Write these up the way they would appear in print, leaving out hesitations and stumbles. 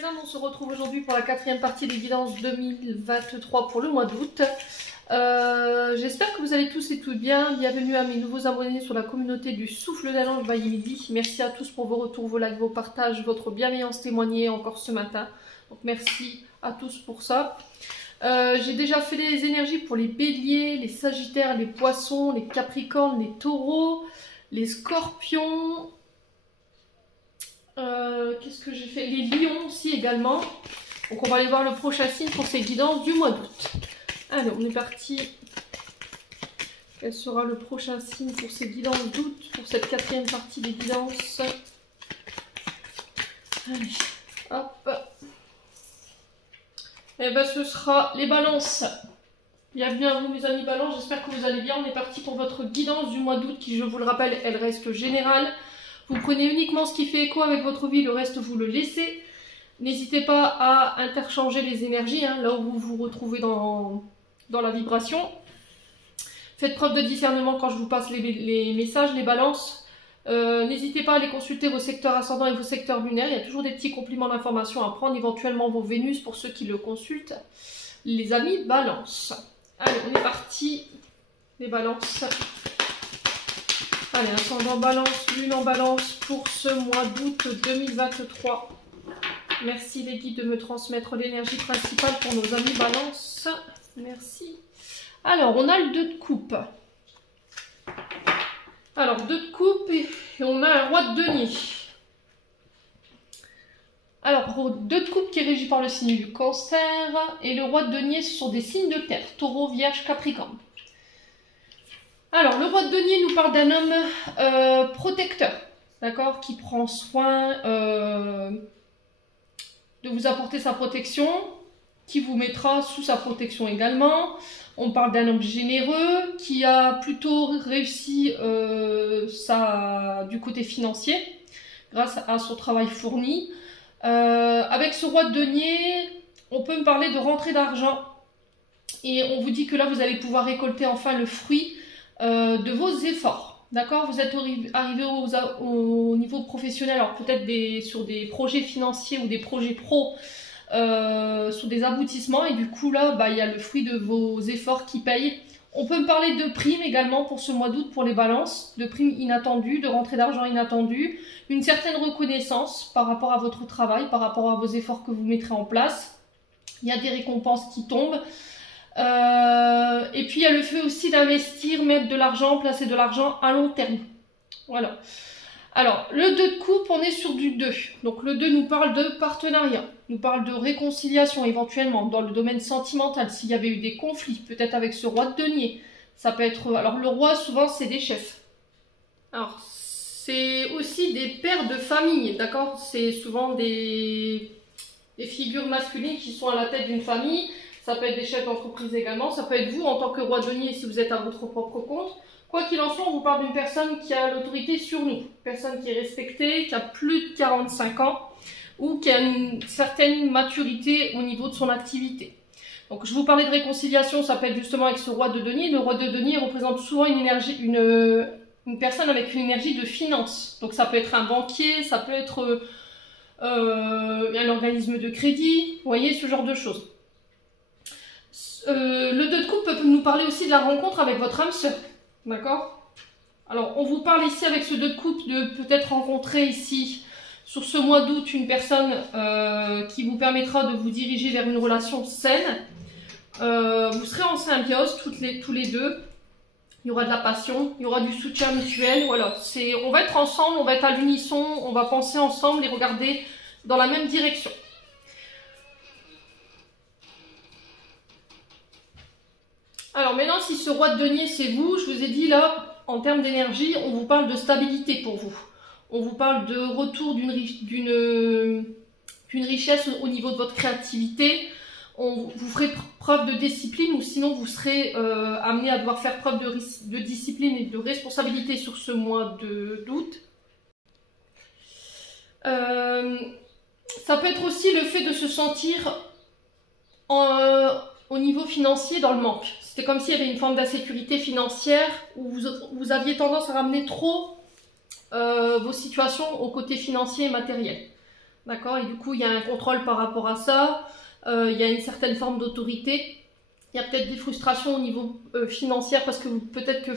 les âmes, on se retrouve aujourd'hui pour la quatrième partie des guidances 2023 pour le mois d'août. J'espère que vous allez tous et toutes bien. Bienvenue à mes nouveaux abonnés sur la communauté du Souffle d'un Ange by Midi. Merci à tous pour vos retours, vos likes, vos partages, votre bienveillance témoignée encore ce matin. Donc merci à tous pour ça. J'ai déjà fait les énergies pour les béliers, les sagittaires, les poissons, les capricornes, les taureaux, les scorpions. Qu'est-ce que j'ai fait? Les lions aussi également. Donc on va aller voir le prochain signe pour ces guidances du mois d'août. Allez, on est parti. Quel sera le prochain signe pour ces guidances d'août, pour cette quatrième partie des guidances? Allez, hop. Et ben ce sera les balances. Bienvenue à vous mes amis balances, j'espère que vous allez bien. On est parti pour votre guidance du mois d'août qui, je vous le rappelle, elle reste générale. Vous prenez uniquement ce qui fait écho avec votre vie, le reste vous le laissez. N'hésitez pas à interchanger les énergies, hein, là où vous vous retrouvez dans la vibration. Faites preuve de discernement quand je vous passe les messages, les balances. N'hésitez pas à aller consulter vos secteurs ascendants et vos secteurs lunaires. Il y a toujours des petits compléments d'informations à prendre, éventuellement vos Vénus pour ceux qui le consultent. Les amis balance. Allez, on est parti. Les balances. Allez, ascendant balance, lune en balance pour ce mois d'août 2023. Merci les guides de me transmettre l'énergie principale pour nos amis balance. Merci. Alors, on a le 2 de coupe. Alors, 2 de coupe et on a un roi de denier. Alors, 2 de coupe qui est régi par le signe du cancer et le roi de denier, ce sont des signes de terre. Taureau, vierge, capricorne. Alors, le roi de denier nous parle d'un homme protecteur, d'accord, qui prend soin de vous apporter sa protection, qui vous mettra sous sa protection également. On parle d'un homme généreux qui a plutôt réussi du côté financier grâce à son travail fourni. Avec ce roi de denier, on peut me parler de rentrée d'argent et on vous dit que là, vous allez pouvoir récolter enfin le fruit de vos efforts. D'accord, vous êtes arrivé au niveau professionnel, alors peut-être sur des projets financiers ou des projets pro, sur des aboutissements, et du coup là, il y a le fruit de vos efforts qui payent. On peut me parler de primes également pour ce mois d'août pour les balances, de primes inattendues, de rentrée d'argent inattendues, une certaine reconnaissance par rapport à votre travail, par rapport à vos efforts que vous mettrez en place. Il y a des récompenses qui tombent. Et puis il y a le fait aussi d'investir, mettre de l'argent, placer de l'argent à long terme. Voilà. Alors, le 2 de coupe, on est sur du 2. Donc le 2 nous parle de partenariat, nous parle de réconciliation éventuellement dans le domaine sentimental. S'il y avait eu des conflits, peut-être avec ce roi de denier. Ça peut être... Alors le roi, souvent, c'est des chefs. Alors, c'est aussi des pères de famille, d'accord? C'est souvent des figures masculines qui sont à la tête d'une famille. Ça peut être des chefs d'entreprise également. Ça peut être vous en tant que roi de denier si vous êtes à votre propre compte. Quoi qu'il en soit, on vous parle d'une personne qui a l'autorité sur nous. Personne qui est respectée, qui a plus de 45 ans ou qui a une certaine maturité au niveau de son activité. Donc je vous parlais de réconciliation, ça peut être justement avec ce roi de denier. Le roi de denier représente souvent une personne avec une énergie de finance. Donc ça peut être un banquier, ça peut être un organisme de crédit, vous voyez, ce genre de choses. Le 2 de coupe peut nous parler aussi de la rencontre avec votre âme sœur. D'accord? Alors, on vous parle ici avec ce 2 de coupe de peut-être rencontrer ici, sur ce mois d'août, une personne qui vous permettra de vous diriger vers une relation saine. Vous serez en symbiose tous les deux. Il y aura de la passion, il y aura du soutien mutuel. Voilà, on va être ensemble, on va être à l'unisson, on va penser ensemble et regarder dans la même direction. Alors maintenant, si ce roi de denier c'est vous, je vous ai dit là, en termes d'énergie, on vous parle de stabilité pour vous. On vous parle de retour d'une richesse au niveau de votre créativité. Vous ferez preuve de discipline ou sinon vous serez amené à devoir faire preuve de discipline et de responsabilité sur ce mois d'août. Ça peut être aussi le fait de se sentir au niveau financier dans le manque. C'était comme s'il y avait une forme d'insécurité financière où vous aviez tendance à ramener trop vos situations au côté financier et matériel. d'accord? Et du coup, il y a un contrôle par rapport à ça, il y a une certaine forme d'autorité. Il y a peut-être des frustrations au niveau financier parce que peut-être que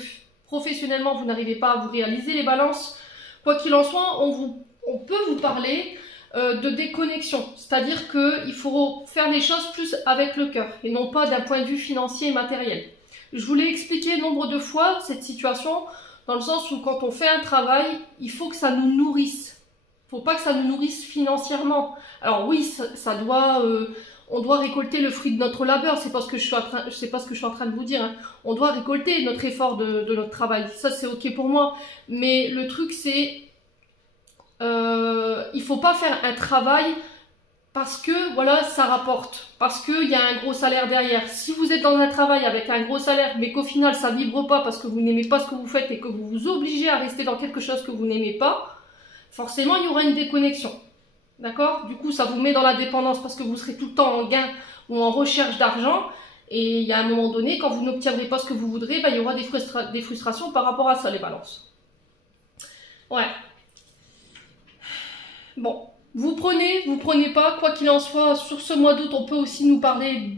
professionnellement, vous n'arrivez pas à vous réaliser les balances. Quoi qu'il en soit, on peut vous parler de déconnexion. C'est-à-dire qu'il faut faire les choses plus avec le cœur et non pas d'un point de vue financier et matériel. Je vous l'ai expliqué nombre de fois, cette situation, dans le sens où quand on fait un travail, il faut que ça nous nourrisse. Il ne faut pas que ça nous nourrisse financièrement. Alors oui, ça doit... on doit récolter le fruit de notre labeur, c'est pas ce que je suis en train de vous dire. Hein. On doit récolter notre effort de notre travail. Ça, c'est ok pour moi. Mais le truc, c'est... il faut pas faire un travail parce que voilà, ça rapporte, parce qu'il y a un gros salaire derrière. Si vous êtes dans un travail avec un gros salaire, mais qu'au final ça vibre pas parce que vous n'aimez pas ce que vous faites et que vous vous obligez à rester dans quelque chose que vous n'aimez pas, forcément il y aura une déconnexion. D'accord? Du coup, ça vous met dans la dépendance parce que vous serez tout le temps en gain ou en recherche d'argent. Et il y a un moment donné, quand vous n'obtiendrez pas ce que vous voudrez, ben, il y aura des frustrations par rapport à ça, les balances. Ouais. Bon. Vous prenez pas, quoi qu'il en soit, sur ce mois d'août, on peut aussi nous parler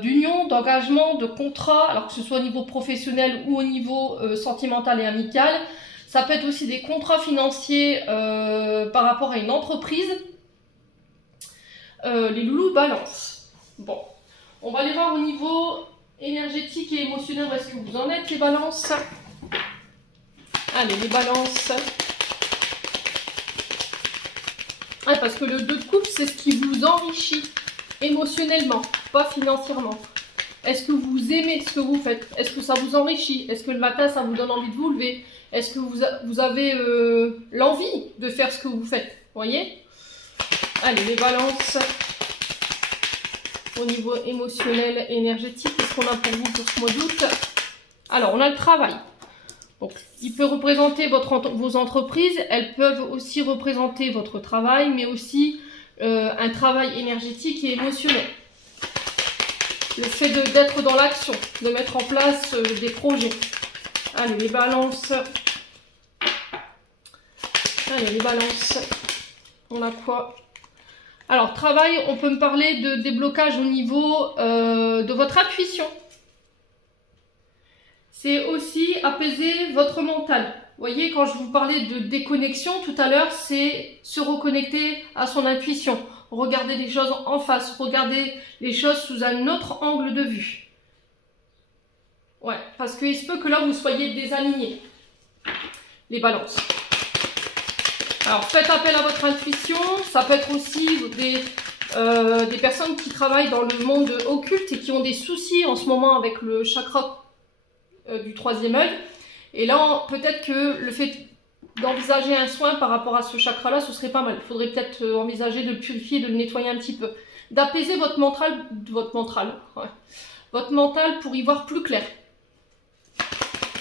d'union, d'engagement, de contrat, alors que ce soit au niveau professionnel ou au niveau sentimental et amical. Ça peut être aussi des contrats financiers par rapport à une entreprise. Les loulous balance. Bon, on va aller voir au niveau énergétique et émotionnel où est-ce que vous en êtes, les balances. Allez, les balances. Ah, parce que le 2 de coupe, c'est ce qui vous enrichit émotionnellement, pas financièrement. Est-ce que vous aimez ce que vous faites? Est-ce que ça vous enrichit? Est-ce que le matin, ça vous donne envie de vous lever? Est-ce que vous avez l'envie de faire ce que vous faites? Voyez? Allez, les balances. Au niveau émotionnel, énergétique, qu'est-ce qu'on a pour vous pour ce mois d'août? Alors, on a le travail. Donc, il peut représenter vos entreprises, elles peuvent aussi représenter votre travail, mais aussi un travail énergétique et émotionnel. Le fait d'être dans l'action, de mettre en place des projets. Allez, les balances. Allez, les balances. On a quoi? Alors, travail, on peut me parler de déblocage au niveau de votre intuition. C'est aussi apaiser votre mental. Vous voyez, quand je vous parlais de déconnexion tout à l'heure, c'est se reconnecter à son intuition. Regarder les choses en face, regarder les choses sous un autre angle de vue. Ouais, parce qu'il se peut que là, vous soyez désaligné. Les balances. Alors, faites appel à votre intuition. Ça peut être aussi des personnes qui travaillent dans le monde occulte et qui ont des soucis en ce moment avec le chakra du troisième œil. Et là, peut-être que le fait d'envisager un soin par rapport à ce chakra-là, ce serait pas mal. Il faudrait peut-être envisager de le purifier, de le nettoyer un petit peu. D'apaiser votre mental, ouais. Votre mental pour y voir plus clair.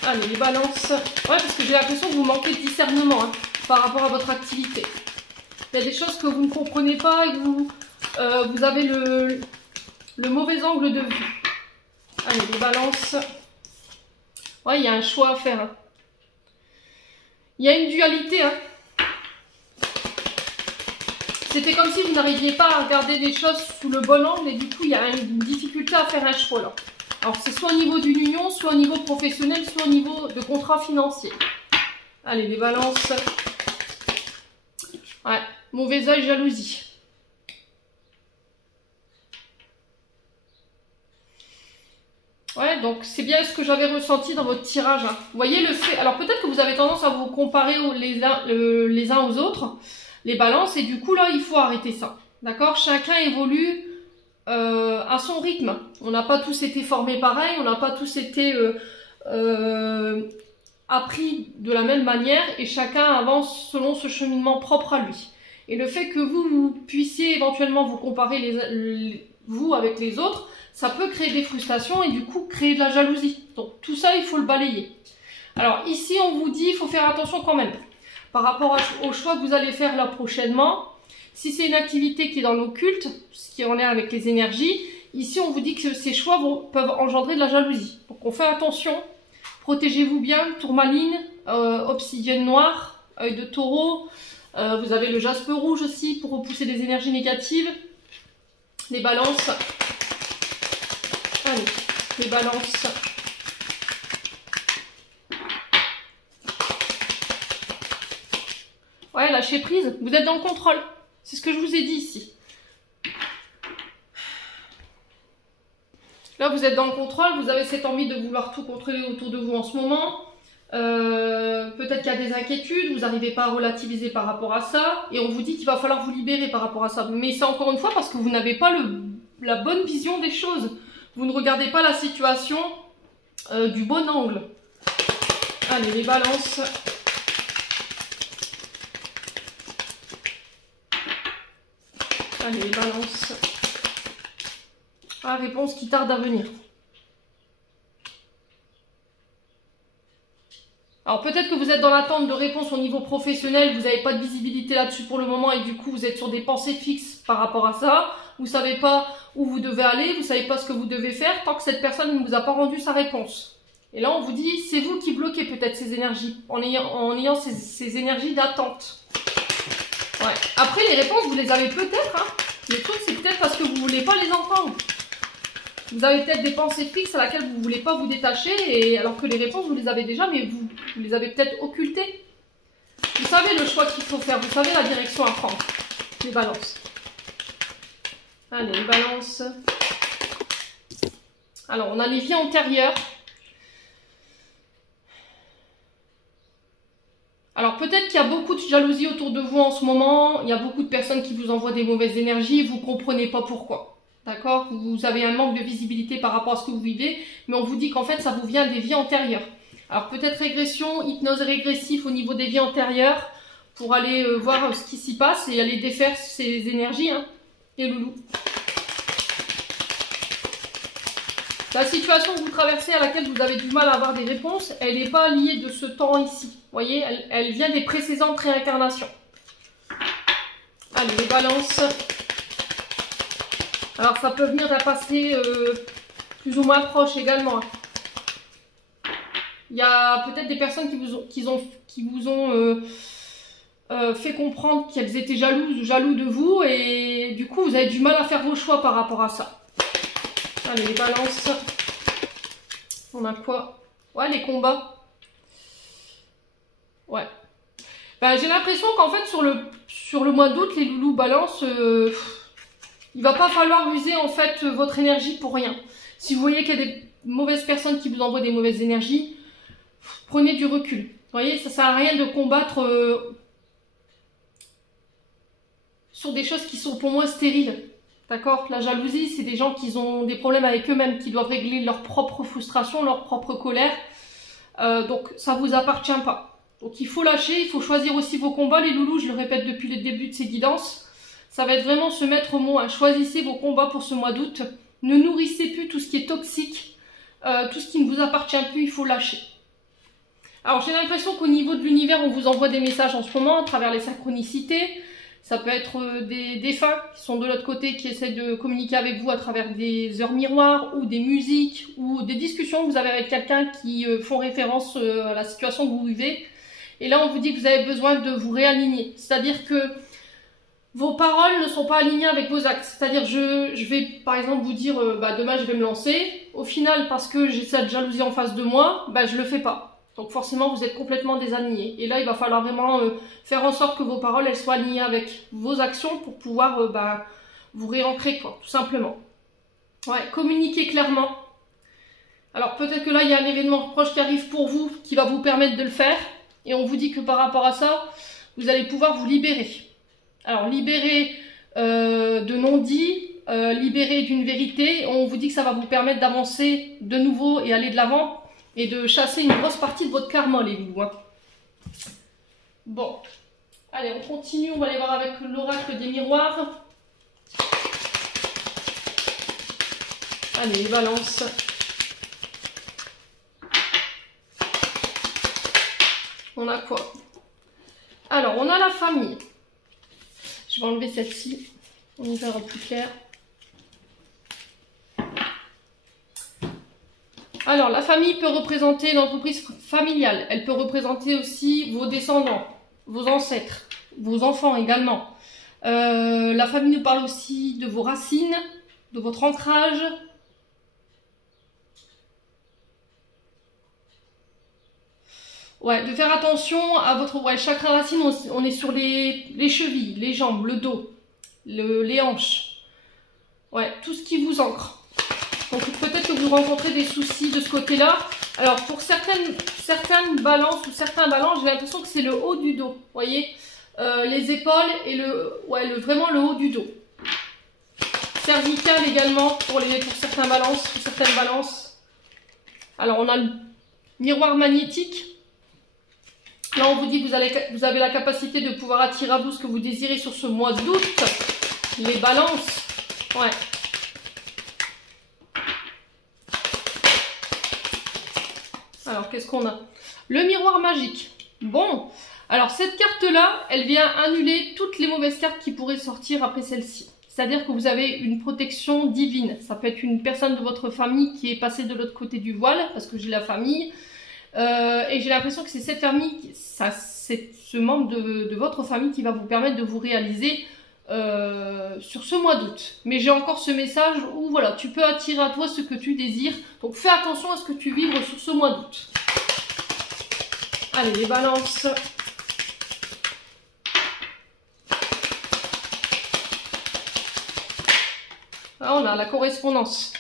Allez, les balances. Ouais, parce que j'ai l'impression que vous manquez de discernement hein, par rapport à votre activité. Il y a des choses que vous ne comprenez pas et que vous avez le mauvais angle de vue. Allez, les balances. Ouais, il y a un choix à faire. Hein. Il y a une dualité. Hein. C'était comme si vous n'arriviez pas à regarder les choses sous le bon angle et du coup, il y a une difficulté à faire un choix là. Alors, c'est soit au niveau d'une union, soit au niveau professionnel, soit au niveau de contrat financier. Allez, les balances. Ouais, mauvais œil, jalousie. Ouais, donc c'est bien ce que j'avais ressenti dans votre tirage. Hein. Vous voyez le fait... Alors peut-être que vous avez tendance à vous comparer les uns aux autres, les balances, et du coup là, il faut arrêter ça. D'accord? Chacun évolue à son rythme. On n'a pas tous été formés pareil, on n'a pas tous été appris de la même manière, et chacun avance selon ce cheminement propre à lui. Et le fait que vous puissiez éventuellement vous comparer vous avec les autres, ça peut créer des frustrations et du coup créer de la jalousie. Donc tout ça, il faut le balayer. Alors ici, on vous dit, il faut faire attention quand même. Par rapport au choix que vous allez faire là prochainement, si c'est une activité qui est dans l'occulte, ce qui est en lien avec les énergies, ici on vous dit que ces choix peuvent engendrer de la jalousie. Donc on fait attention, protégez-vous bien, tourmaline, obsidienne noire, œil de taureau, Vous avez le jaspe rouge aussi pour repousser des énergies négatives. Les balances. Allez, les balances. Ouais, lâchez prise. Vous êtes dans le contrôle. C'est ce que je vous ai dit ici. Là, vous êtes dans le contrôle. Vous avez cette envie de vouloir tout contrôler autour de vous en ce moment. Peut-être qu'il y a des inquiétudes, vous n'arrivez pas à relativiser par rapport à ça, et on vous dit qu'il va falloir vous libérer par rapport à ça. Mais c'est encore une fois parce que vous n'avez pas la bonne vision des choses. Vous ne regardez pas la situation du bon angle. Allez, les balances. Allez, les balances. Ah, réponse qui tarde à venir. Alors peut-être que vous êtes dans l'attente de réponses au niveau professionnel, vous n'avez pas de visibilité là-dessus pour le moment et du coup vous êtes sur des pensées fixes par rapport à ça. Vous ne savez pas où vous devez aller, vous ne savez pas ce que vous devez faire tant que cette personne ne vous a pas rendu sa réponse. Et là on vous dit, c'est vous qui bloquez peut-être ces énergies, en ayant ces énergies d'attente. Ouais. Après les réponses vous les avez peut-être, hein. Le truc c'est peut-être parce que vous ne voulez pas les entendre. Vous avez peut-être des pensées fixes à laquelle vous ne voulez pas vous détacher, et alors que les réponses, vous les avez déjà, mais vous les avez peut-être occultées. Vous savez le choix qu'il faut faire, vous savez la direction à prendre. Les balances. Allez, les balances. Alors, on a les vies antérieures. Alors, peut-être qu'il y a beaucoup de jalousie autour de vous en ce moment. Il y a beaucoup de personnes qui vous envoient des mauvaises énergies, vous ne comprenez pas pourquoi. D'accord? Vous avez un manque de visibilité par rapport à ce que vous vivez, mais on vous dit qu'en fait, ça vous vient des vies antérieures. Alors peut-être régression, hypnose régressif au niveau des vies antérieures, pour aller voir ce qui s'y passe et aller défaire ces énergies, hein, les loulous. La situation que vous traversez, à laquelle vous avez du mal à avoir des réponses, elle n'est pas liée de ce temps ici. Vous voyez, elle vient des précédentes réincarnations. Allez, les balances. Alors ça peut venir d'un passé plus ou moins proche également. Il y a peut-être des personnes qui vous ont fait comprendre qu'elles étaient jalouses ou jaloux de vous et du coup vous avez du mal à faire vos choix par rapport à ça. Allez, les balances. On a quoi? Ouais, les combats. Ouais. Ben, j'ai l'impression qu'en fait sur le mois d'août, les loulous balances... il va pas falloir user en fait votre énergie pour rien. Si vous voyez qu'il y a des mauvaises personnes qui vous envoient des mauvaises énergies, prenez du recul. Vous voyez, ça sert à rien de combattre sur des choses qui sont pour moi stériles. D'accord? La jalousie, c'est des gens qui ont des problèmes avec eux-mêmes, qui doivent régler leur propre frustration, leur propre colère. Donc ça vous appartient pas. Donc il faut lâcher, il faut choisir aussi vos combats. Les loulous, je le répète depuis le début de ces guidances. Ça va être vraiment se mettre au mot, hein. Choisissez vos combats pour ce mois d'août. Ne nourrissez plus tout ce qui est toxique, tout ce qui ne vous appartient plus, il faut lâcher. Alors j'ai l'impression qu'au niveau de l'univers, on vous envoie des messages en ce moment à travers les synchronicités. Ça peut être des défunts qui sont de l'autre côté, qui essaient de communiquer avec vous à travers des heures miroirs ou des musiques ou des discussions que vous avez avec quelqu'un qui font référence à la situation que vous vivez. Et là, on vous dit que vous avez besoin de vous réaligner. C'est-à-dire que vos paroles ne sont pas alignées avec vos actes. C'est-à-dire, je vais par exemple vous dire, demain je vais me lancer. Au final, parce que j'ai cette jalousie en face de moi, je le fais pas. Donc forcément, vous êtes complètement désaligné. Et là, il va falloir vraiment faire en sorte que vos paroles, elles soient alignées avec vos actions pour pouvoir vous réancrer, quoi, tout simplement. Ouais, communiquer clairement. Alors peut-être que là, il y a un événement proche qui arrive pour vous, qui va vous permettre de le faire. Et on vous dit que par rapport à ça, vous allez pouvoir vous libérer. Alors, libérer de non-dits, libérer d'une vérité, on vous dit que ça va vous permettre d'avancer de nouveau et aller de l'avant et de chasser une grosse partie de votre karma, les loups. Hein. Bon, allez, on continue, on va aller voir avec l'oracle des miroirs. Allez, les balances. On a quoi? Alors, on a la famille. Je vais enlever celle-ci, on y verra plus clair. Alors, la famille peut représenter l'entreprise familiale. Elle peut représenter aussi vos descendants, vos ancêtres. vos enfants également. La famille nous parle aussi de vos racines, de votre ancrage. Ouais, de faire attention à votre chakra racine, on est sur les chevilles, les jambes, le dos, les hanches. Ouais, tout ce qui vous ancre. Donc peut-être que vous rencontrez des soucis de ce côté-là. Alors pour certaines balances ou certains balances, j'ai l'impression que c'est le haut du dos. Vous voyez, les épaules et vraiment le haut du dos. Cervical également pour certaines balances. Alors on a le miroir magnétique. Là, on vous dit que vous avez la capacité de pouvoir attirer à vous ce que vous désirez sur ce mois d'août. Les balances. Ouais. Alors, qu'est-ce qu'on a? Le miroir magique. Bon. Alors, cette carte-là, elle vient annuler toutes les mauvaises cartes qui pourraient sortir après celle-ci. C'est-à-dire que vous avez une protection divine. Ça peut être une personne de votre famille qui est passée de l'autre côté du voile, parce que j'ai la famille. Et j'ai l'impression que c'est cette famille, c'est ce membre de votre famille qui va vous permettre de vous réaliser sur ce mois d'août. Mais j'ai encore ce message où voilà, tu peux attirer à toi ce que tu désires. Donc fais attention à ce que tu vibres sur ce mois d'août. Allez, les balances. Ah, on a la correspondance.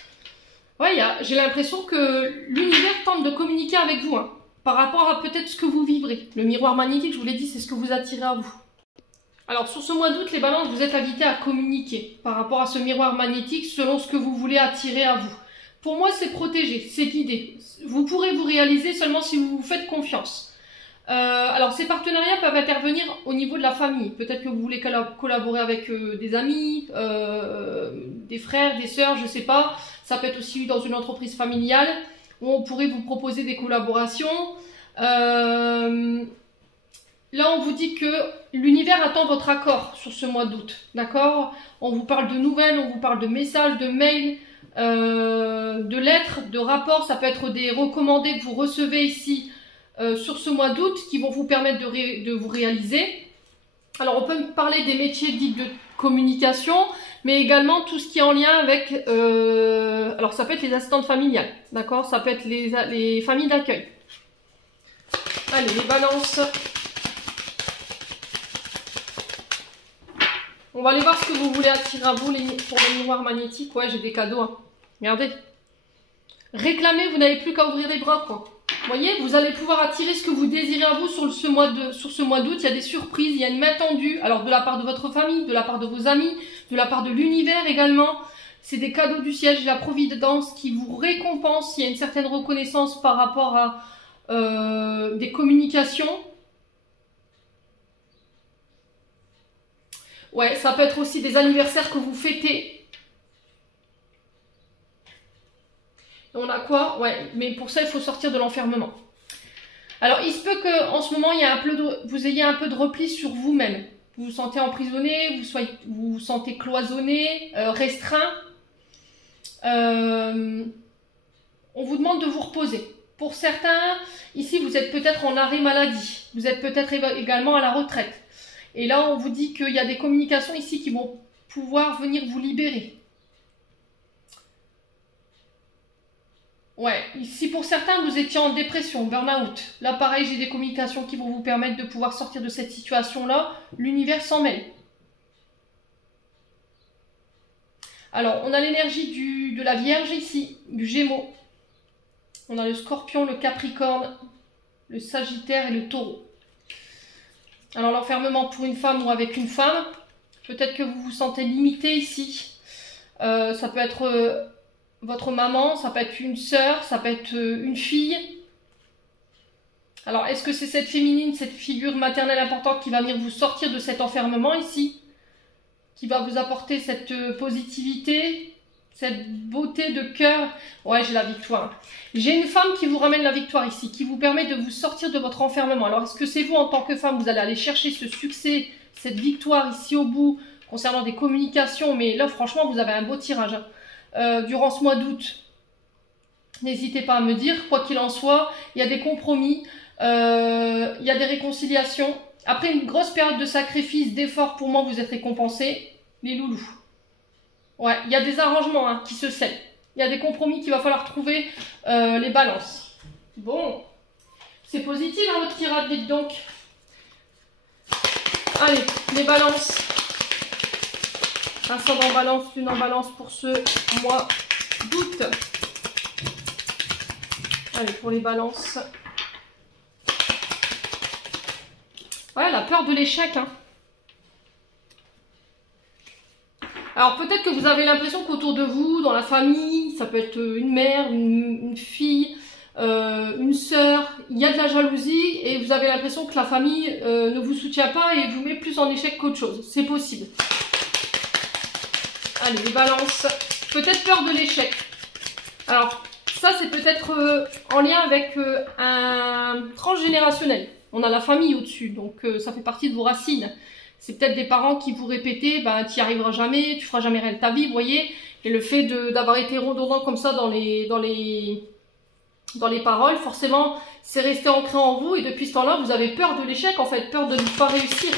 Ouais, j'ai l'impression que l'univers tente de communiquer avec vous, hein, par rapport à peut-être ce que vous vibrez. Le miroir magnétique, je vous l'ai dit, c'est ce que vous attirez à vous. Alors, sur ce mois d'août, les balances, vous êtes invités à communiquer par rapport à ce miroir magnétique selon ce que vous voulez attirer à vous. Pour moi, c'est protégé, c'est guidé. Vous pourrez vous réaliser seulement si vous vous faites confiance. Alors, ces partenariats peuvent intervenir au niveau de la famille. Peut-être que vous voulez collaborer avec des amis, des frères, des sœurs, je sais pas. Ça peut être aussi dans une entreprise familiale où on pourrait vous proposer des collaborations. Là, on vous dit que l'univers attend votre accord sur ce mois d'août. D'accord? On vous parle de nouvelles, on vous parle de messages, de mails, de lettres, de rapports. Ça peut être des recommandés que vous recevez ici sur ce mois d'août qui vont vous permettre de vous réaliser. Alors, on peut parler des métiers dits de communication, mais également tout ce qui est en lien avec... alors, ça peut être les assistantes familiales, d'accord? Ça peut être les familles d'accueil. Allez, les balances. On va aller voir ce que vous voulez attirer à vous pour le miroir magnétique. Ouais, j'ai des cadeaux, hein. Regardez. Réclamez, vous n'avez plus qu'à ouvrir les bras, quoi. Vous voyez, vous allez pouvoir attirer ce que vous désirez à vous sur ce mois d'août. Il y a des surprises, il y a une main tendue. Alors, de la part de votre famille, de la part de vos amis, de la part de l'univers également. C'est des cadeaux du ciel, de la providence qui vous récompense. Il y a une certaine reconnaissance par rapport à des communications. Ouais, ça peut être aussi des anniversaires que vous fêtez. On a quoi? Ouais, mais pour ça, il faut sortir de l'enfermement. Alors, il se peut qu'en ce moment, vous ayez un peu de repli sur vous-même. Vous vous sentez emprisonné, vous vous sentez cloisonné, restreint. On vous demande de vous reposer. Pour certains, ici, vous êtes peut-être en arrêt maladie. Vous êtes peut-être également à la retraite. Et là, on vous dit qu'il y a des communications ici qui vont pouvoir venir vous libérer. Ouais, ici pour certains, vous étiez en dépression, burn-out. Là, pareil, j'ai des communications qui vont vous permettre de pouvoir sortir de cette situation-là. L'univers s'en mêle. Alors, on a l'énergie de la Vierge ici, du Gémeaux. On a le Scorpion, le Capricorne, le Sagittaire et le Taureau. Alors, l'enfermement pour une femme ou avec une femme. Peut-être que vous vous sentez limité ici. Ça peut être... votre maman, ça peut être une sœur, ça peut être une fille. Alors, est-ce que c'est cette féminine, cette figure maternelle importante qui va venir vous sortir de cet enfermement ici? Qui va vous apporter cette positivité, cette beauté de cœur? Ouais, j'ai la victoire. J'ai une femme qui vous ramène la victoire ici, qui vous permet de vous sortir de votre enfermement. Alors, est-ce que c'est vous, en tant que femme, vous allez aller chercher ce succès, cette victoire ici au bout, concernant des communications? Mais là, franchement, vous avez un beau tirage, hein. Durant ce mois d'août, n'hésitez pas à me dire, quoi qu'il en soit, il y a des compromis, il y a des réconciliations, Après une grosse période de sacrifice, d'effort, pour moi, vous êtes récompensés, les loulous. Ouais, il y a des arrangements hein, qui se scellent. Il y a des compromis qu'il va falloir trouver, les balances. Bon, c'est positif hein, votre tirade, dites donc. Allez, les balances. Un sort en balance, une en balance pour ce mois d'août. Allez, pour les balances. Ouais, la peur de l'échec. Hein. Alors peut-être que vous avez l'impression qu'autour de vous, dans la famille, ça peut être une mère, une fille, une sœur, il y a de la jalousie et vous avez l'impression que la famille ne vous soutient pas et vous met plus en échec qu'autre chose. C'est possible. Allez, les balances. Peut-être peur de l'échec. Alors, ça c'est peut-être en lien avec un transgénérationnel. On a la famille au-dessus, donc ça fait partie de vos racines. C'est peut-être des parents qui vous répétaient, ben, tu n'y arriveras jamais, tu feras jamais rien de ta vie, vous voyez. Et le fait d'avoir été redondant comme ça dans les paroles, forcément, c'est resté ancré en vous. Et depuis ce temps-là, vous avez peur de l'échec, en fait, peur de ne pas réussir.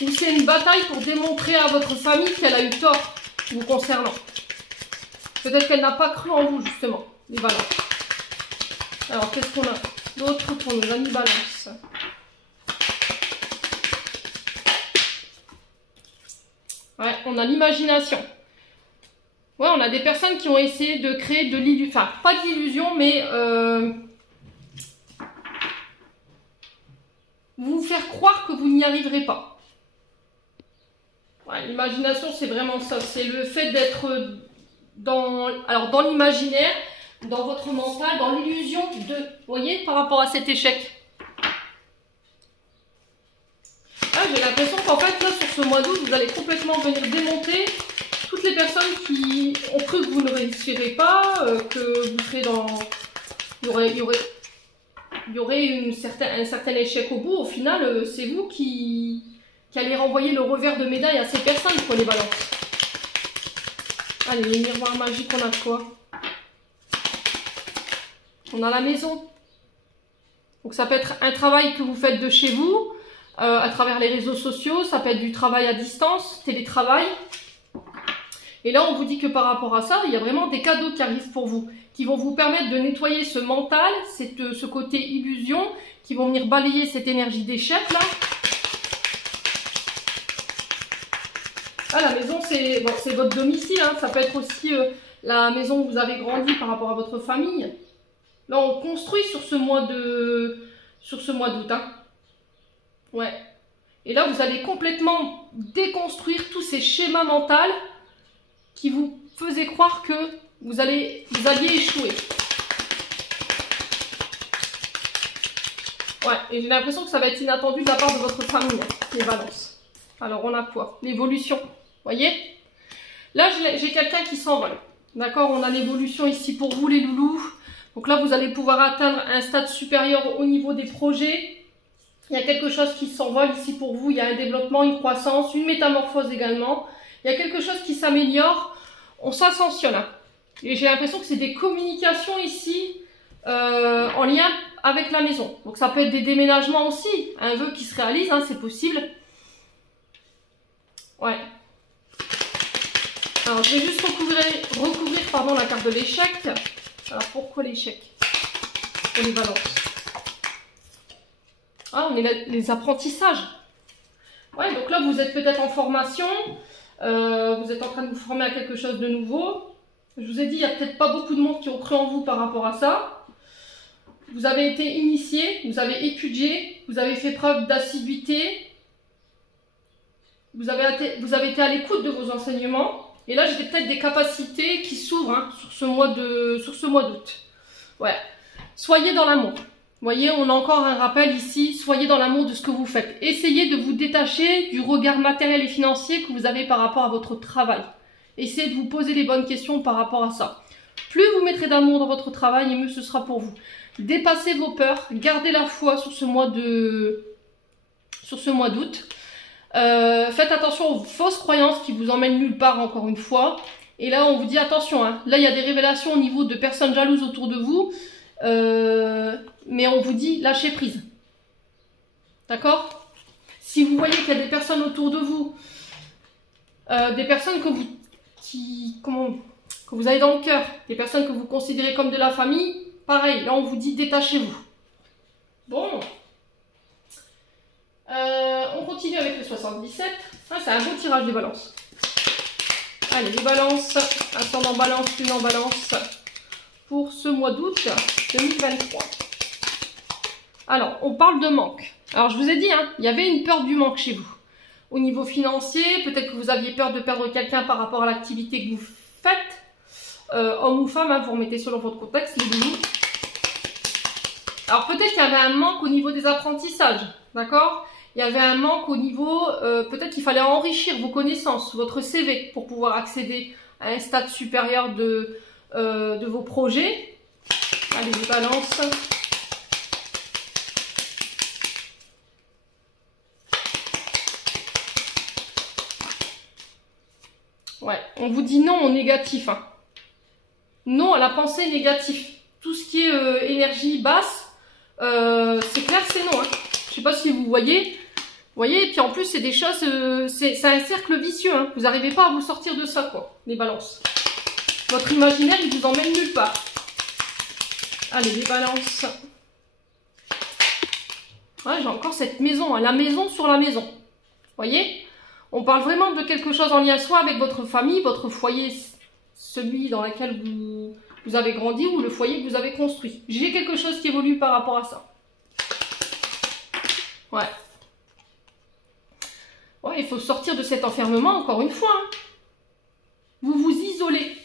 Ou c'est une bataille pour démontrer à votre famille qu'elle a eu tort vous concernant. Peut-être qu'elle n'a pas cru en vous, justement, les balances. Alors, qu'est-ce qu'on a d'autre pour nos amis balances? Ouais, on a l'imagination. Ouais, on a des personnes qui ont essayé de créer de l'illusion, enfin, pas d'illusion, mais vous faire croire que vous n'y arriverez pas. Ouais, l'imagination, c'est vraiment ça. C'est le fait d'être dans l'imaginaire, dans votre mental, dans l'illusion de, vous voyez, par rapport à cet échec. Ah, j'ai l'impression qu'en fait, là, sur ce mois d'août, vous allez complètement venir démonter toutes les personnes qui ont cru que vous ne réussirez pas, que vous serez dans... Il y aurait un certain échec au bout. Au final, c'est vous qui allez renvoyer le revers de médaille à ces personnes, quoi, les balances. Allez, les miroirs magiques, on a quoi? On a la maison. Donc ça peut être un travail que vous faites de chez vous, à travers les réseaux sociaux, ça peut être du travail à distance, télétravail. Et là, on vous dit que par rapport à ça, il y a vraiment des cadeaux qui arrivent pour vous, qui vont vous permettre de nettoyer ce mental, ce côté illusion, qui vont venir balayer cette énergie d'échec là. Ah, la maison, c'est bon, votre domicile, hein. Ça peut être aussi la maison où vous avez grandi par rapport à votre famille. Là, on construit sur ce mois d'août, hein. Ouais. Et là, vous allez complètement déconstruire tous ces schémas mentaux qui vous faisaient croire que vous alliez échouer. Ouais, et j'ai l'impression que ça va être inattendu de la part de votre famille, les balances. Alors, on a quoi? L'évolution. Voyez? Là, j'ai quelqu'un qui s'envole. D'accord? On a l'évolution ici pour vous, les loulous. Donc là, vous allez pouvoir atteindre un stade supérieur au niveau des projets. Il y a quelque chose qui s'envole ici pour vous. Il y a un développement, une croissance, une métamorphose également. Il y a quelque chose qui s'améliore. On s'ascensionne. Hein. Et j'ai l'impression que c'est des communications ici en lien avec la maison. Donc ça peut être des déménagements aussi. Un vœu qui se réalise, hein, c'est possible. Ouais. Alors je vais juste recouvrir la carte de l'échec. Alors pourquoi l'échec? Pour les balances. Ah, on est les apprentissages. Ouais, donc là, vous êtes peut-être en formation. Vous êtes en train de vous former à quelque chose de nouveau. Je vous ai dit, il n'y a peut-être pas beaucoup de monde qui ont cru en vous par rapport à ça. Vous avez été initié, vous avez étudié, vous avez fait preuve d'assiduité. Vous avez été à l'écoute de vos enseignements. Et là, j'ai peut-être des capacités qui s'ouvrent hein, sur ce mois d'août. Ouais. Soyez dans l'amour. Vous voyez, on a encore un rappel ici. Soyez dans l'amour de ce que vous faites. Essayez de vous détacher du regard matériel et financier que vous avez par rapport à votre travail. Essayez de vous poser les bonnes questions par rapport à ça. Plus vous mettrez d'amour dans votre travail, et mieux ce sera pour vous. Dépassez vos peurs. Gardez la foi sur ce mois d'août. Faites attention aux fausses croyances qui vous emmènent nulle part encore une fois. Et là on vous dit attention, hein. Là il y a des révélations au niveau de personnes jalouses autour de vous, mais on vous dit lâchez prise. D'accord? Si vous voyez qu'il y a des personnes autour de vous, des personnes que vous avez dans le cœur, des personnes que vous considérez comme de la famille, pareil, là on vous dit détachez-vous. Bon. On continue avec le 77. Ah, c'est un beau tirage des balances. Allez, les balances, ascendant balance, lune en balance, pour ce mois d'août 2023. Alors, on parle de manque. Alors, je vous ai dit, hein, il y avait une peur du manque chez vous. Au niveau financier, peut-être que vous aviez peur de perdre quelqu'un par rapport à l'activité que vous faites. Homme ou femme, hein, vous remettez selon votre contexte, les doudous. Alors, peut-être qu'il y avait un manque au niveau des apprentissages, d'accord? Il y avait un manque au niveau, peut-être qu'il fallait enrichir vos connaissances, votre CV, pour pouvoir accéder à un stade supérieur de vos projets. Allez, les balances. Ouais, on vous dit non au négatif. Hein. Non à la pensée négative. Tout ce qui est énergie basse, c'est clair, c'est non. Hein. Je sais pas si vous voyez. Vous voyez, et puis en plus, c'est des choses, c'est un cercle vicieux. Hein. Vous n'arrivez pas à vous sortir de ça, quoi, les balances. Votre imaginaire, il vous emmène nulle part. Allez, les balances. Ouais, j'ai encore cette maison, hein, la maison sur la maison. Vous voyez? On parle vraiment de quelque chose en lien soit avec votre famille, votre foyer, celui dans lequel vous avez grandi, ou le foyer que vous avez construit. J'ai quelque chose qui évolue par rapport à ça. Ouais. Ouais, il faut sortir de cet enfermement, encore une fois. Hein. Vous vous isolez.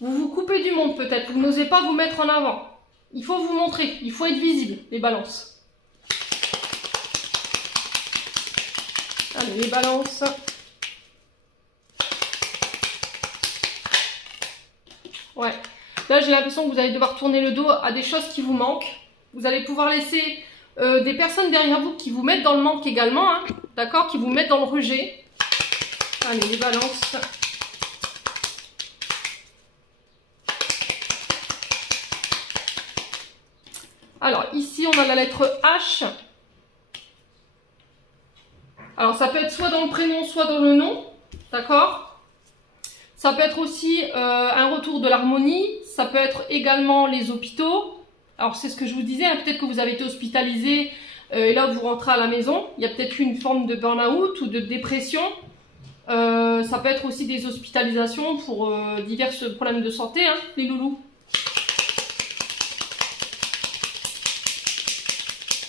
Vous vous coupez du monde, peut-être. Vous n'osez pas vous mettre en avant. Il faut vous montrer. Il faut être visible, les balances. Allez, les balances. Ouais. Là, j'ai l'impression que vous allez devoir tourner le dos à des choses qui vous manquent. Vous allez pouvoir laisser des personnes derrière vous qui vous mettent dans le manque également. Hein. D'accord, qui vous mettent dans le rejet. Allez, les balances. Alors, ici, on a la lettre H. Alors, ça peut être soit dans le prénom, soit dans le nom. D'accord? Ça peut être aussi un retour de l'harmonie. Ça peut être également les hôpitaux. Alors, c'est ce que je vous disais. Hein, peut-être que vous avez été hospitalisé. Et là, vous rentrez à la maison. Il y a peut-être eu une forme de burn-out ou de dépression. Ça peut être aussi des hospitalisations pour divers problèmes de santé, hein, les loulous.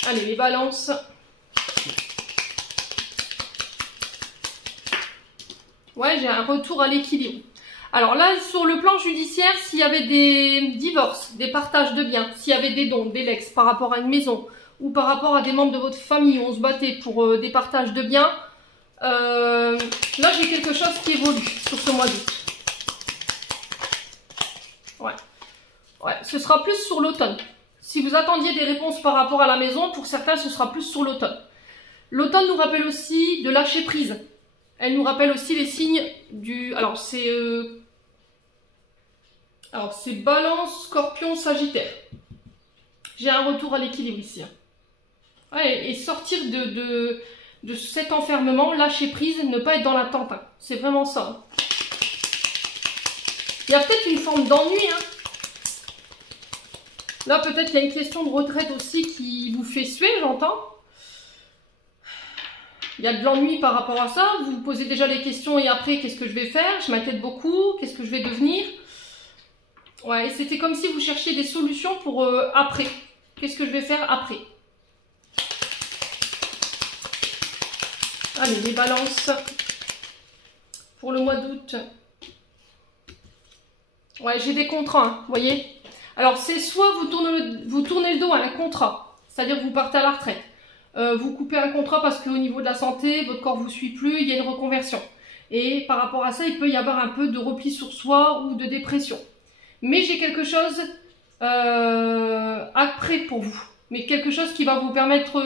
Allez, les balances. Ouais, j'ai un retour à l'équilibre. Alors là, sur le plan judiciaire, s'il y avait des divorces, des partages de biens, s'il y avait des dons, des legs par rapport à une maison, ou par rapport à des membres de votre famille où on se battait pour des partages de biens, là j'ai quelque chose qui évolue sur ce mois d'août. Ouais. Ouais, ce sera plus sur l'automne. Si vous attendiez des réponses par rapport à la maison, pour certains ce sera plus sur l'automne. L'automne nous rappelle aussi de lâcher prise. Elle nous rappelle aussi les signes du... Alors c'est Balance, Scorpion, Sagittaire. J'ai un retour à l'équilibre ici. Ouais, et sortir de cet enfermement, lâcher prise, ne pas être dans l'attente. Hein. C'est vraiment ça. Il y a peut-être une forme d'ennui. Hein. Là, peut-être qu'il y a une question de retraite aussi qui vous fait suer, j'entends. Il y a de l'ennui par rapport à ça. Vous vous posez déjà les questions et après, qu'est-ce que je vais faire? Je m'inquiète beaucoup. Qu'est-ce que je vais devenir? Ouais, c'était comme si vous cherchiez des solutions pour après. Qu'est-ce que je vais faire après? Allez, les balances pour le mois d'août. Ouais, j'ai des contrats, hein, vous voyez. Alors, c'est soit vous tournez le dos à un contrat, c'est-à-dire que vous partez à la retraite. Vous coupez un contrat parce qu'au niveau de la santé, votre corps ne vous suit plus, il y a une reconversion. Et par rapport à ça, il peut y avoir un peu de repli sur soi ou de dépression. Mais j'ai quelque chose après pour vous. Mais quelque chose qui va vous permettre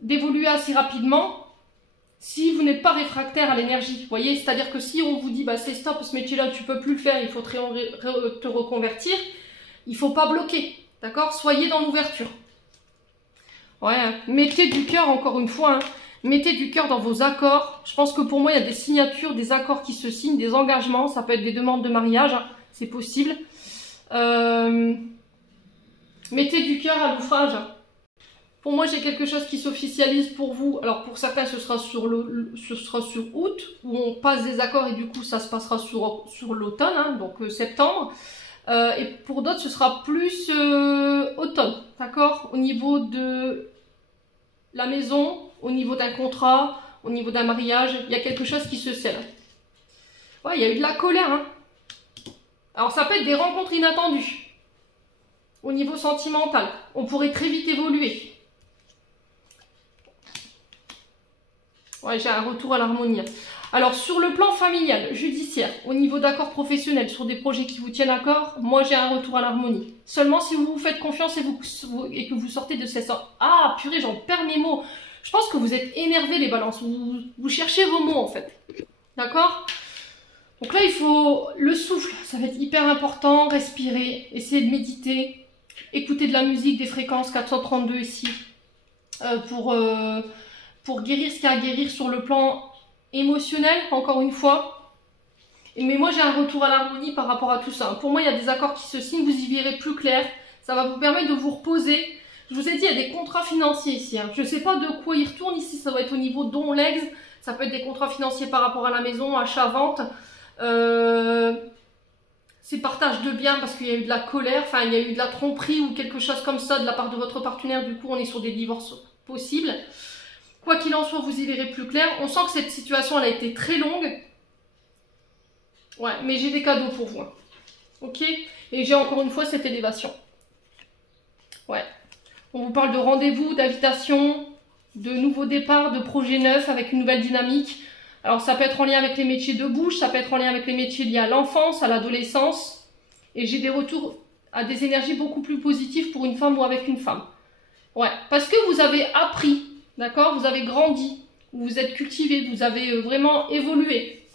d'évoluer assez rapidement si vous n'êtes pas réfractaire à l'énergie. Vous voyez, c'est-à-dire que si on vous dit bah, c'est stop, ce métier-là, tu ne peux plus le faire, il faut te reconvertir, il ne faut pas bloquer. D'accord? Soyez dans l'ouverture. Ouais, hein. Mettez du cœur encore une fois, hein. Mettez du cœur dans vos accords. Je pense que pour moi, il y a des signatures, des accords qui se signent, des engagements. Ça peut être des demandes de mariage, hein. C'est possible. Mettez du cœur à l'ouvrage. Pour moi, j'ai quelque chose qui s'officialise pour vous. Alors, pour certains, ce sera sur août, où on passe des accords et du coup, ça se passera sur l'automne, hein, donc septembre. Et pour d'autres, ce sera plus automne, d'accord? Au niveau de la maison, au niveau d'un contrat, au niveau d'un mariage, il y a quelque chose qui se scelle. Ouais, il y a eu de la colère, hein. Alors, ça peut être des rencontres inattendues. Au niveau sentimental, on pourrait très vite évoluer. Ouais, j'ai un retour à l'harmonie. Alors, sur le plan familial, judiciaire, au niveau d'accords professionnels, sur des projets qui vous tiennent à cœur, moi, j'ai un retour à l'harmonie. Seulement si vous vous faites confiance et que vous sortez de cette sorte. Ah, purée, j'en perds mes mots. Je pense que vous êtes énervés, les balances. Vous cherchez vos mots, en fait. D'accord? Donc là, il faut le souffle. Ça va être hyper important. Respirer, essayer de méditer, écouter de la musique, des fréquences 432 ici, pour guérir ce qu'il y a à guérir sur le plan émotionnel, encore une fois. Mais moi, j'ai un retour à l'harmonie par rapport à tout ça. Pour moi, il y a des accords qui se signent, vous y verrez plus clair. Ça va vous permettre de vous reposer. Je vous ai dit, il y a des contrats financiers ici, hein. Je ne sais pas de quoi ils retournent ici. Ça va être au niveau don, legs. Ça peut être des contrats financiers par rapport à la maison, achat, vente. C'est partage de biens parce qu'il y a eu de la colère. Enfin, il y a eu de la tromperie ou quelque chose comme ça de la part de votre partenaire. Du coup, on est sur des divorces possibles. Quoi qu'il en soit, vous y verrez plus clair. On sent que cette situation, elle a été très longue. Ouais, mais j'ai des cadeaux pour vous. Ok? Et j'ai encore une fois cette élévation. Ouais. On vous parle de rendez-vous, d'invitation, de nouveaux départs, de projets neufs avec une nouvelle dynamique. Alors, ça peut être en lien avec les métiers de bouche, ça peut être en lien avec les métiers liés à l'enfance, à l'adolescence. Et j'ai des retours à des énergies beaucoup plus positives pour une femme ou avec une femme. Ouais, parce que vous avez appris. D'accord? Vous avez grandi, vous vous êtes cultivé, vous avez vraiment évolué.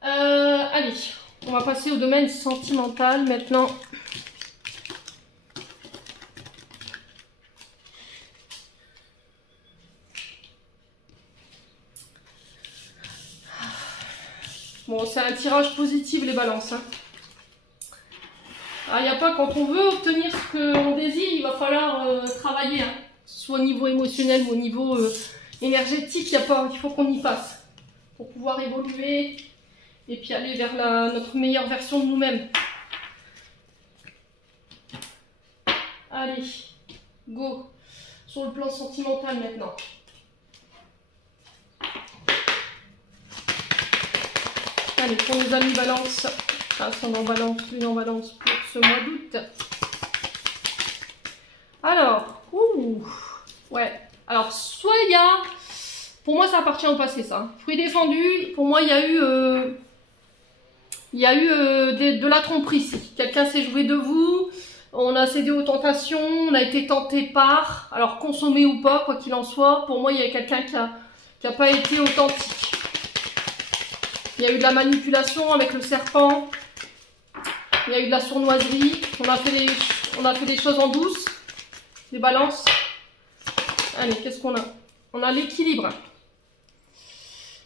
Allez, on va passer au domaine sentimental maintenant. Bon, c'est un tirage positif les balances, hein. Ah, il n'y a pas, quand on veut obtenir ce qu'on désire, il va falloir travailler, hein. Soit au niveau émotionnel ou au niveau énergétique, il faut qu'on y passe pour pouvoir évoluer et puis aller vers notre meilleure version de nous-mêmes. Allez, go sur le plan sentimental maintenant. Allez, pour nos amis balance, ascendant balance, lune en balance pour ce mois d'août. Alors, ouais. Alors, soit il y a... Pour moi, ça appartient au passé, ça. Fruit défendu, pour moi, il y a eu... de la tromperie ici. Quelqu'un s'est joué de vous, on a cédé aux tentations, on a été tenté par... Alors, consommé ou pas, quoi qu'il en soit, pour moi, il y a quelqu'un qui a pas été authentique. Il y a eu de la manipulation avec le serpent. Il y a eu de la sournoiserie. On a fait des choses en douce. Des balances. Allez, qu'est-ce qu'on a? On a l'équilibre.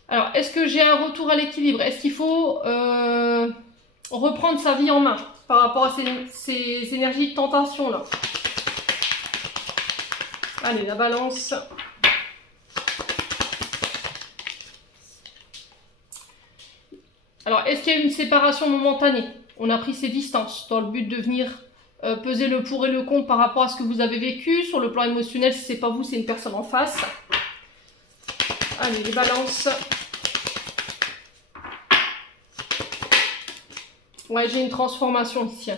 Alors, est-ce que j'ai un retour à l'équilibre? Est-ce qu'il faut reprendre sa vie en main par rapport à ces énergies de tentation là? Allez, la balance. Alors, est-ce qu'il y a eu une séparation momentanée? On a pris ses distances dans le but de venir peser le pour et le contre par rapport à ce que vous avez vécu. Sur le plan émotionnel, si c'est pas vous, c'est une personne en face. Allez, les balances. Ouais, j'ai une transformation ici.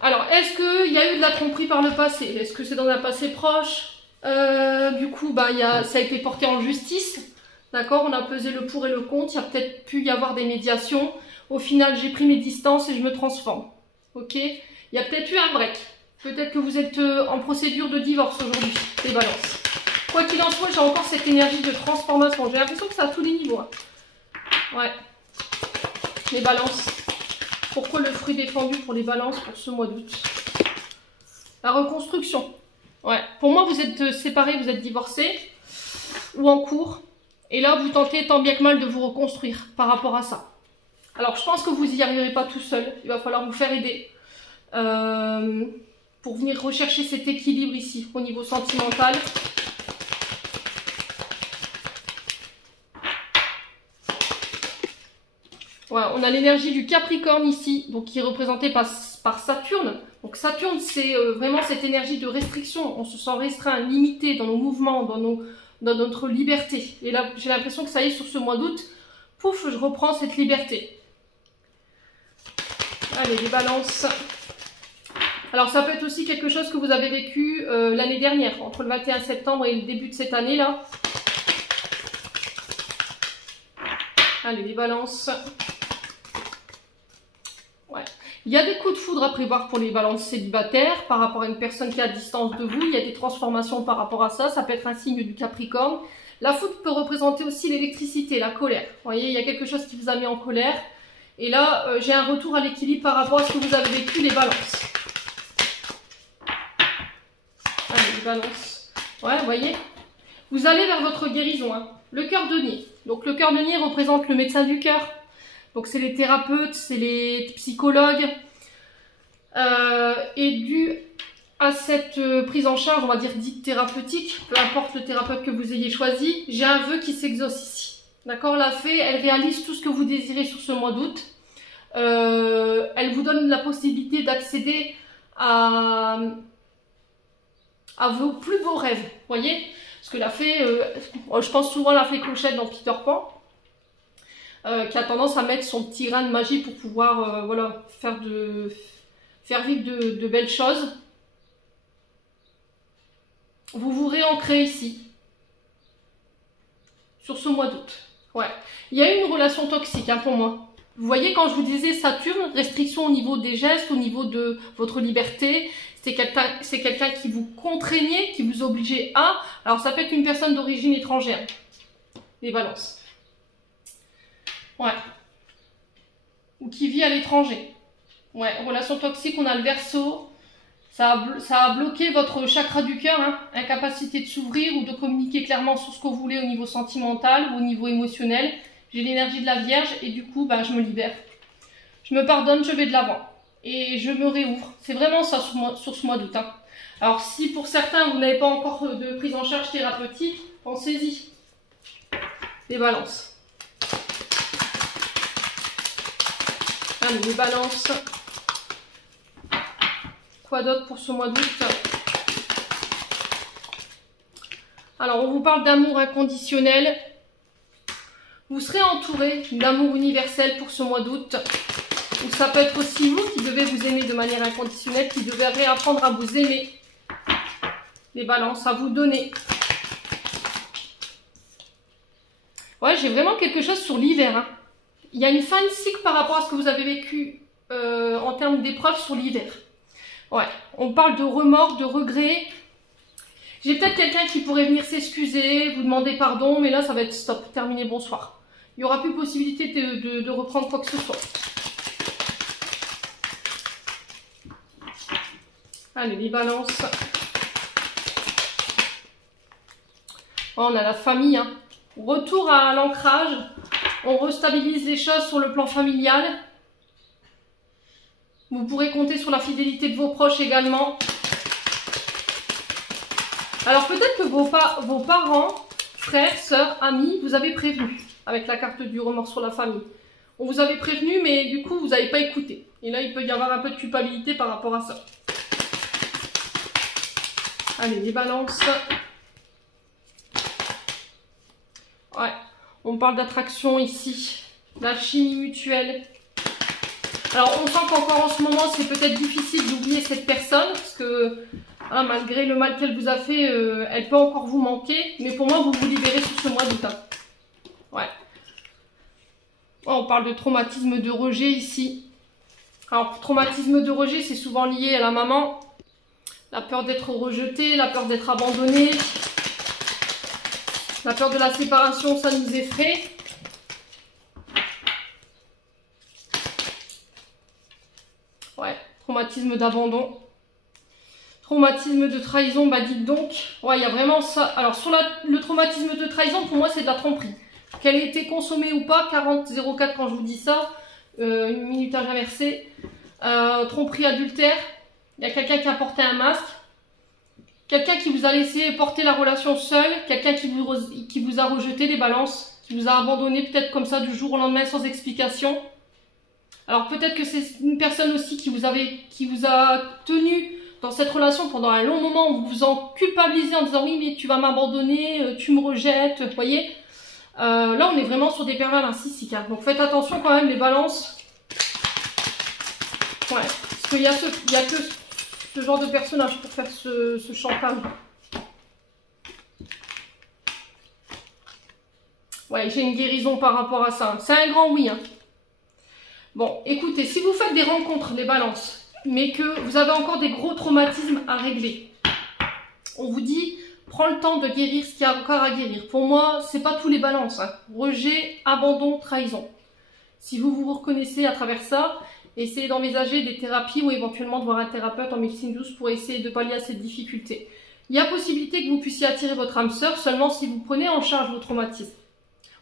Alors, est-ce qu'il y a eu de la tromperie par le passé? Est-ce que c'est dans un passé proche? Du coup, bah, ça a été porté en justice. D'accord, on a pesé le pour et le contre. Il y a peut-être pu y avoir des médiations. Au final, j'ai pris mes distances et je me transforme. Ok? Il y a peut-être eu un break. Peut-être que vous êtes en procédure de divorce aujourd'hui, les balances. Quoi qu'il en soit, j'ai encore cette énergie de transformation. J'ai l'impression que c'est à tous les niveaux. Hein. Ouais. Les balances. Pourquoi le fruit défendu pour les balances pour ce mois d'août? La reconstruction. Ouais. Pour moi, vous êtes séparés, vous êtes divorcés ou en cours. Et là, vous tentez tant bien que mal de vous reconstruire par rapport à ça. Alors, je pense que vous n'y arriverez pas tout seul. Il va falloir vous faire aider pour venir rechercher cet équilibre ici au niveau sentimental. Voilà, on a l'énergie du Capricorne ici, donc qui est représentée par Saturne. Donc Saturne, c'est vraiment cette énergie de restriction. On se sent restreint, limité dans nos mouvements, dans notre liberté. Et là, j'ai l'impression que ça y est, sur ce mois d'août, pouf, je reprends cette liberté. Allez, les balances. Alors, ça peut être aussi quelque chose que vous avez vécu l'année dernière, entre le 21 septembre et le début de cette année-là. Allez, les balances. Ouais. Il y a des coups de foudre à prévoir pour les balances célibataires par rapport à une personne qui est à distance de vous. Il y a des transformations par rapport à ça. Ça peut être un signe du Capricorne. La foudre peut représenter aussi l'électricité, la colère. Vous voyez, il y a quelque chose qui vous a mis en colère. Et là, j'ai un retour à l'équilibre par rapport à ce que vous avez vécu, les balances. Allez, les balances. Ouais, vous voyez. Vous allez vers votre guérison. Hein. Le cœur de Nier. Donc, le cœur de Nier représente le médecin du cœur. Donc, c'est les thérapeutes, c'est les psychologues. Et dû à cette prise en charge, on va dire dite thérapeutique, peu importe le thérapeute que vous ayez choisi, j'ai un vœu qui s'exauce ici. D'accord? La fée, elle réalise tout ce que vous désirez sur ce mois d'août. Elle vous donne la possibilité d'accéder à vos plus beaux rêves. Vous voyez? Parce que la fée, je pense souvent à la fée Clochette dans Peter Pan. Qui a tendance à mettre son petit grain de magie pour pouvoir voilà, faire vivre de belles choses. Vous vous réancrez ici, sur ce mois d'août. Ouais. Il y a eu une relation toxique hein, pour moi. Vous voyez, quand je vous disais Saturne, restriction au niveau des gestes, au niveau de votre liberté, c'est quelqu'un qui vous contraignait, qui vous obligeait à... Alors ça peut être une personne d'origine étrangère, les balances. Ouais. Ou qui vit à l'étranger. Ouais, relation toxique, on a le Verseau. Ça a bloqué votre chakra du cœur, hein. Incapacité de s'ouvrir ou de communiquer clairement sur ce que vous voulez au niveau sentimental ou au niveau émotionnel. J'ai l'énergie de la Vierge et du coup, bah, je me libère. Je me pardonne, je vais de l'avant. Et je me réouvre. C'est vraiment ça sur ce mois d'août. Hein. Alors, si pour certains, vous n'avez pas encore de prise en charge thérapeutique, pensez-y. Les balances. Allez, les balances. Quoi d'autre pour ce mois d'août? Alors, on vous parle d'amour inconditionnel. Vous serez entouré d'amour universel pour ce mois d'août. Ou ça peut être aussi vous qui devez vous aimer de manière inconditionnelle, qui devez réapprendre à vous aimer. Les balances, à vous donner. Ouais, j'ai vraiment quelque chose sur l'hiver. Hein. Il y a une fin de cycle par rapport à ce que vous avez vécu en termes d'épreuves sur l'hiver. Ouais, on parle de remords, de regrets. J'ai peut-être quelqu'un qui pourrait venir s'excuser, vous demander pardon, mais là, ça va être stop, terminé, bonsoir. Il n'y aura plus possibilité de reprendre quoi que ce soit. Allez, les balances. Oh, on a la famille. Hein. Retour à l'ancrage. On restabilise les choses sur le plan familial. Vous pourrez compter sur la fidélité de vos proches également. Alors peut-être que vos parents, frères, sœurs, amis, vous avez prévenu avec la carte du remords sur la famille. On vous avait prévenu, mais du coup, vous n'avez pas écouté. Et là, il peut y avoir un peu de culpabilité par rapport à ça. Allez, les balances. Ouais, on parle d'attraction ici. La chimie mutuelle. Alors, on sent qu'encore en ce moment, c'est peut-être difficile d'oublier cette personne. Parce que, hein, malgré le mal qu'elle vous a fait, elle peut encore vous manquer. Mais pour moi, vous vous libérez sur ce mois d'août. Hein. Ouais. On parle de traumatisme de rejet ici. Alors, traumatisme de rejet, c'est souvent lié à la maman. La peur d'être rejeté, la peur d'être abandonné. La peur de la séparation, ça nous effraie. traumatisme d'abandon, traumatisme de trahison, bah dites donc, ouais, il y a vraiment ça. Alors sur le traumatisme de trahison, pour moi c'est de la tromperie. Qu'elle ait été consommée ou pas, 40-04 quand je vous dis ça, une minute à inverser, tromperie adultère, il y a quelqu'un qui a porté un masque, quelqu'un qui vous a laissé porter la relation seul, quelqu'un qui vous a rejeté, les balances, qui vous a abandonné peut-être comme ça du jour au lendemain sans explication. Alors peut-être que c'est une personne aussi qui vous a tenu dans cette relation pendant un long moment, vous vous en culpabilisez en disant oui mais tu vas m'abandonner, tu me rejettes, vous voyez. Là on est vraiment sur des pervers narcissiques, hein. Donc faites attention quand même les balances. Ouais, parce qu'il y a que ce genre de personnage pour faire ce chantage. Ouais, j'ai une guérison par rapport à ça. C'est un grand oui, hein. Bon, écoutez, si vous faites des rencontres, les balances, mais que vous avez encore des gros traumatismes à régler, on vous dit, prends le temps de guérir ce qu'il y a encore à guérir. Pour moi, c'est pas tous les balances, hein. Rejet, abandon, trahison. Si vous vous reconnaissez à travers ça, essayez d'envisager des thérapies ou éventuellement de voir un thérapeute en médecine douce pour essayer de pallier à cette difficulté. Il y a possibilité que vous puissiez attirer votre âme sœur seulement si vous prenez en charge vos traumatismes.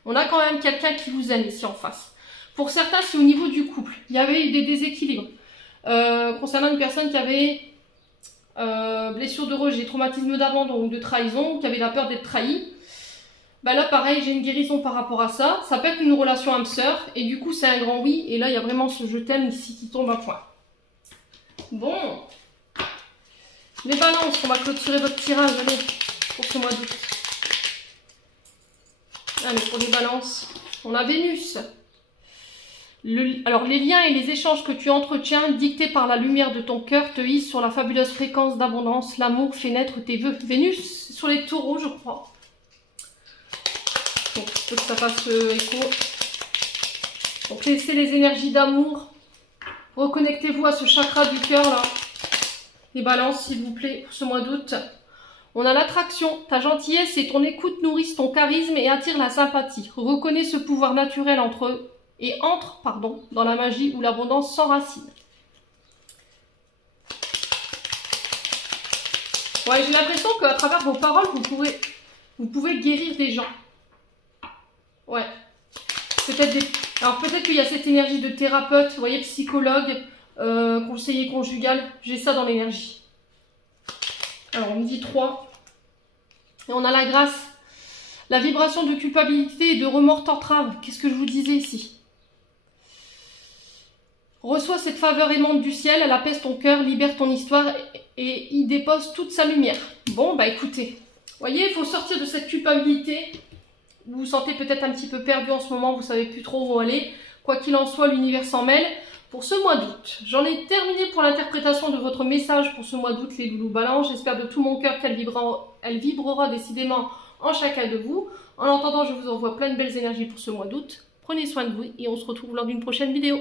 On a quand même quelqu'un qui vous aime ici en face. Pour certains, c'est au niveau du couple. Il y avait eu des déséquilibres. Concernant une personne qui avait blessure de rejet, traumatisme d'abandon ou de trahison, qui avait la peur d'être trahi. Bah là, pareil, j'ai une guérison par rapport à ça. Ça peut être une relation âme-sœur. Et du coup, c'est un grand oui. Et là, il y a vraiment ce je t'aime ici qui tombe à point. Bon. Les balances, on va clôturer votre tirage. Allez, pour ce mois d'août. Allez, pour les balances, on a Vénus. Alors, les liens et les échanges que tu entretiens, dictés par la lumière de ton cœur, te hissent sur la fabuleuse fréquence d'abondance. L'amour fait naître tes vœux. Vénus sur les taureaux, je crois. Donc, il faut que ça fasse écho. Donc, laissez les énergies d'amour. Reconnectez-vous à ce chakra du cœur, là. Les balances, s'il vous plaît, pour ce mois d'août. On a l'attraction. Ta gentillesse et ton écoute nourrissent ton charisme et attirent la sympathie. Reconnais ce pouvoir naturel entre dans la magie où l'abondance s'enracine. Ouais, j'ai l'impression qu'à travers vos paroles, vous pouvez guérir des gens. Ouais. Alors peut-être qu'il y a cette énergie de thérapeute, vous voyez, psychologue, conseiller conjugal. J'ai ça dans l'énergie. Alors on me dit 3. Et on a la grâce. La vibration de culpabilité et de remords t'entrave. Qu'est-ce que je vous disais ici? Reçois cette faveur aimante du ciel, elle apaise ton cœur, libère ton histoire et y dépose toute sa lumière. Bon, bah écoutez, voyez, il faut sortir de cette culpabilité. Vous vous sentez peut-être un petit peu perdu en ce moment, vous savez plus trop où aller. Quoi qu'il en soit, l'univers s'en mêle. Pour ce mois d'août, j'en ai terminé pour l'interprétation de votre message pour ce mois d'août, les loulous balances. J'espère de tout mon cœur qu'elle vibrera décidément en chacun de vous. En attendant, je vous envoie plein de belles énergies pour ce mois d'août. Prenez soin de vous et on se retrouve lors d'une prochaine vidéo.